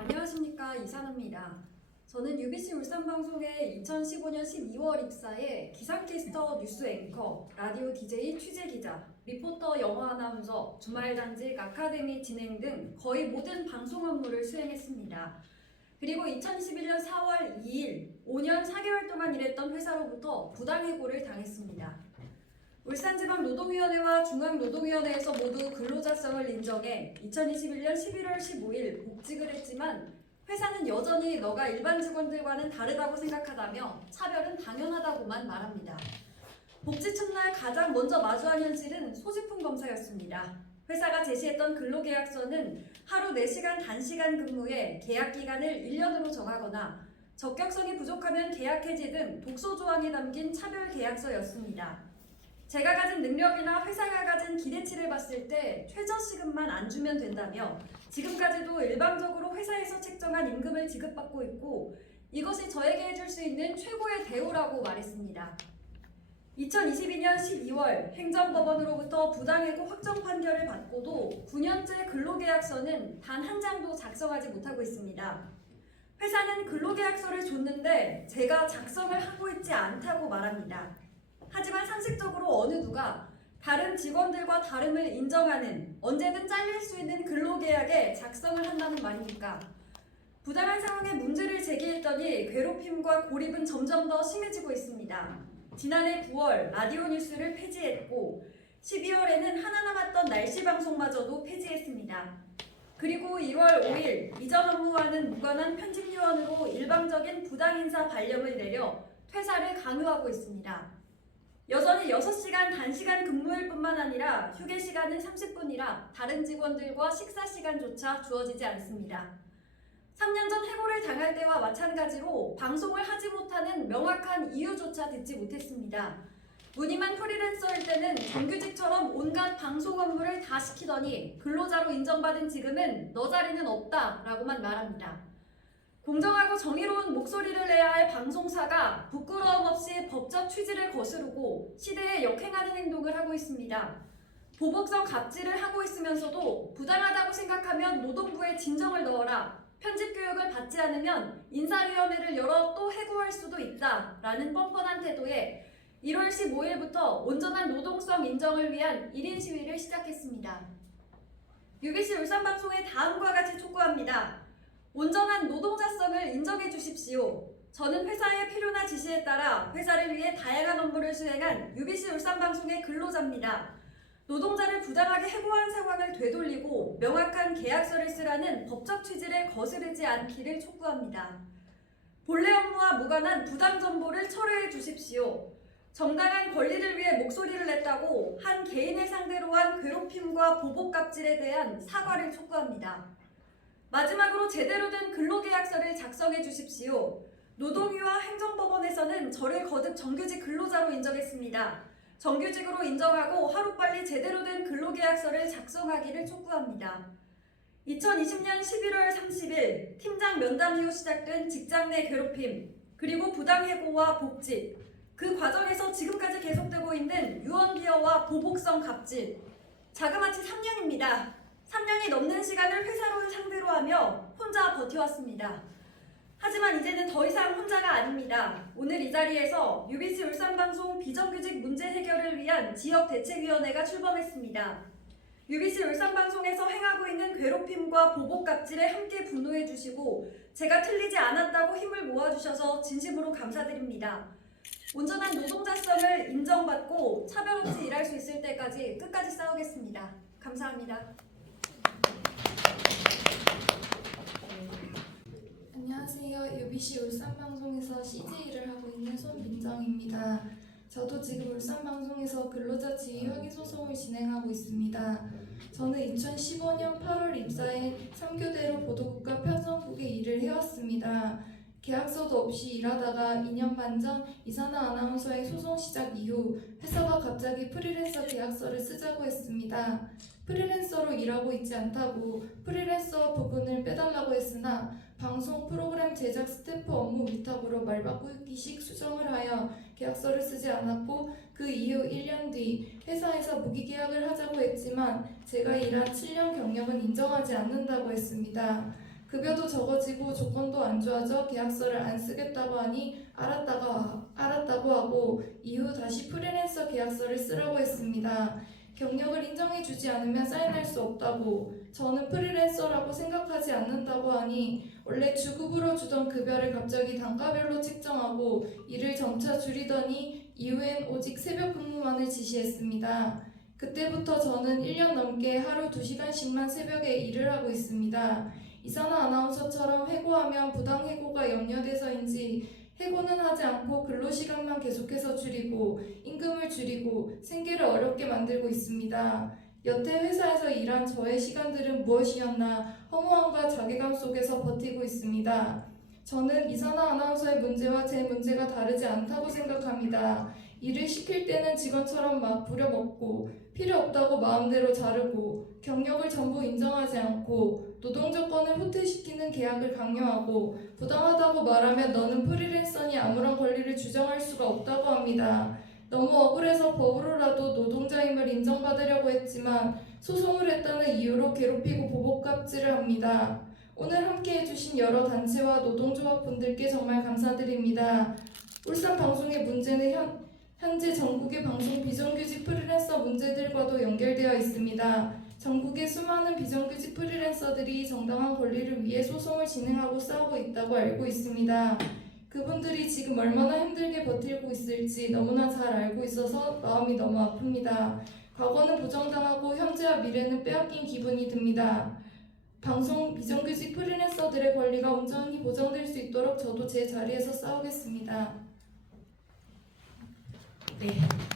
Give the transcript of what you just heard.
안녕하십니까, 이산호입니다. 저는 UBC 울산방송에 2015년 12월 입사해 기상캐스터, 뉴스 앵커, 라디오 DJ, 취재기자, 리포터, 영어 아나운서, 주말단직, 아카데미 진행 등 거의 모든 방송 업무를 수행했습니다. 그리고 2021년 4월 2일, 5년 4개월 동안 일했던 회사로부터 부당해고를 당했습니다. 울산지방노동위원회와 중앙노동위원회에서 모두 근로자성을 인정해 2021년 11월 15일 복직을 했지만 회사는 여전히 너가 일반 직원들과는 다르다고 생각하다며 차별은 당연하다고만 말합니다. 복직 첫날 가장 먼저 마주한 현실은 소지품 검사였습니다. 회사가 제시했던 근로계약서는 하루 4시간 단시간 근무에 계약기간을 1년으로 정하거나 적격성이 부족하면 계약 해지 등 독소조항이 담긴 차별계약서였습니다. 제가 가진 능력이나 회사가 가진 기대치를 봤을 때 최저시급만 안 주면 된다며 지금까지도 일방적으로 회사에서 책정한 임금을 지급받고 있고 이것이 저에게 해줄 수 있는 최고의 대우라고 말했습니다. 2022년 12월 행정법원으로부터 부당해고 확정 판결을 받고도 9년째 근로계약서는 단 한 장도 작성하지 못하고 있습니다. 회사는 근로계약서를 줬는데 제가 작성을 하고 있지 않다고 말합니다. 하지만 상식적으로 어느 누가 다른 직원들과 다름을 인정하는 언제든 잘릴 수 있는 근로계약에 작성을 한다는 말입니까? 부당한 상황에 문제를 제기했더니 괴롭힘과 고립은 점점 더 심해지고 있습니다. 지난해 9월 라디오 뉴스를 폐지했고 12월에는 하나 남았던 날씨 방송마저도 폐지했습니다. 그리고 1월 5일 이전 업무와는 무관한 편집 요원으로 일방적인 부당인사 발령을 내려 퇴사를 강요하고 있습니다. 여전히 6시간 단시간 근무일 뿐만 아니라 휴게 시간은 30분이라 다른 직원들과 식사 시간조차 주어지지 않습니다. 3년 전 해고를 당할 때와 마찬가지로 방송을 하지 못하는 명확한 이유조차 듣지 못했습니다. 무늬만 프리랜서일 때는 정규직처럼 온갖 방송 업무를 다 시키더니 근로자로 인정받은 지금은 너 자리는 없다라고만 말합니다. 공정하고 정의로운 목소리를 내야 할 방송사가 부끄러움 없이 법적 취지를 거스르고 시대에 역행하는 행동을 하고 있습니다. 보복성 갑질을 하고 있으면서도 부당하다고 생각하면 노동부에 진정을 넣어라, 편집 교육을 받지 않으면 인사위원회를 열어 또 해고할 수도 있다라는 뻔뻔한 태도에 1월 15일부터 온전한 노동성 인정을 위한 1인 시위를 시작했습니다. UBC 울산방송에 다음과 같이 촉구합니다. 온전한 노동자성을 인정해 주십시오. 저는 회사의 필요나 지시에 따라 회사를 위해 다양한 업무를 수행한 UBC 울산방송의 근로자입니다. 노동자를 부당하게 해고한 상황을 되돌리고 명확한 계약서를 쓰라는 법적 취지를 거스르지 않기를 촉구합니다. 본래 업무와 무관한 부당 정보를 철회해 주십시오. 정당한 권리를 위해 목소리를 냈다고 한 개인을 상대로 한 괴롭힘과 보복 갑질에 대한 사과를 촉구합니다. 마지막으로 제대로 된 근로계약서를 작성해 주십시오. 노동위와 행정법원에서는 저를 거듭 정규직 근로자로 인정했습니다. 정규직으로 인정하고 하루빨리 제대로 된 근로계약서를 작성하기를 촉구합니다. 2020년 11월 30일 팀장 면담 이후 시작된 직장 내 괴롭힘, 그리고 부당해고와 복직, 그 과정에서 지금까지 계속되고 있는 유언비어와 보복성 갑질, 자그마치 3년입니다. 3년이 넘는 시간을 회사를 상대로 하며 혼자 버텨왔습니다. 하지만 이제는 더 이상 혼자가 아닙니다. 오늘 이 자리에서 UBC 울산방송 비정규직 문제 해결을 위한 지역대책위원회가 출범했습니다. UBC 울산방송에서 행하고 있는 괴롭힘과 보복 갑질에 함께 분노해 주시고 제가 틀리지 않았다고 힘을 모아주셔서 진심으로 감사드립니다. 온전한 노동자성을 인정받고 차별 없이 일할 수 있을 때까지 끝까지 싸우겠습니다. 감사합니다. 안녕하세요. UBC 울산방송에서 CJ를 하고 있는 손민정입니다. 저도 지금 울산방송에서 근로자 지위 확인 소송을 진행하고 있습니다. 저는 2015년 8월 입사해 3교대로 보도국과 편성국에 일을 해왔습니다. 계약서도 없이 일하다가 2년 반 전 이산화 아나운서의 소송 시작 이후 회사가 갑자기 프리랜서 계약서를 쓰자고 했습니다. 프리랜서로 일하고 있지 않다고 프리랜서 부분을 빼달라고 했으나 방송 프로그램 제작 스태프 업무 위탁으로 말바꾸기식 수정을 하여 계약서를 쓰지 않았고 그 이후 1년 뒤 회사에서 무기계약을 하자고 했지만 제가 일한 7년 경력은 인정하지 않는다고 했습니다. 급여도 적어지고 조건도 안 좋아져 계약서를 안 쓰겠다고 하니 알았다고 하고 이후 다시 프리랜서 계약서를 쓰라고 했습니다. 경력을 인정해주지 않으면 사인할 수 없다고, 저는 프리랜서라고 생각하지 않는다고 하니 원래 주급으로 주던 급여를 갑자기 단가별로 책정하고 일을 점차 줄이더니 이후엔 오직 새벽 근무만을 지시했습니다. 그때부터 저는 1년 넘게 하루 2시간씩만 새벽에 일을 하고 있습니다. 이선아 아나운서처럼 해고하면 부당 해고가 염려돼서인지 해고는 하지 않고 근로시간만 계속해서 줄이고 임금을 줄이고 생계를 어렵게 만들고 있습니다. 여태 회사에서 일한 저의 시간들은 무엇이었나 허무함과 자괴감 속에서 버티고 있습니다. 저는 이선아 아나운서의 문제와 제 문제가 다르지 않다고 생각합니다. 일을 시킬 때는 직원처럼 막 부려먹고 필요 없다고 마음대로 자르고 경력을 전부 인정하지 않고 노동 조건을 후퇴시키는 계약을 강요하고 부당하다고 말하면 너는 프리랜서니 아무런 권리를 주장할 수가 없다고 합니다. 너무 억울해서 법으로라도 노동자임을 인정받으려고 했지만 소송을 했다는 이유로 괴롭히고 보복갑질을 합니다. 오늘 함께 해주신 여러 단체와 노동조합 분들께 정말 감사드립니다. 울산 방송의 문제는 현재 전국의 방송 비정규직 프리랜서 문제들과도 연결되어 있습니다. 전국의 수많은 비정규직 프리랜서들이 정당한 권리를 위해 소송을 진행하고 싸우고 있다고 알고 있습니다. 그분들이 지금 얼마나 힘들게 버티고 있을지 너무나 잘 알고 있어서 마음이 너무 아픕니다. 과거는 부정당하고 현재와 미래는 빼앗긴 기분이 듭니다. 방송 비정규직 프리랜서들의 권리가 온전히 보장될 수 있도록 저도 제 자리에서 싸우겠습니다. 네.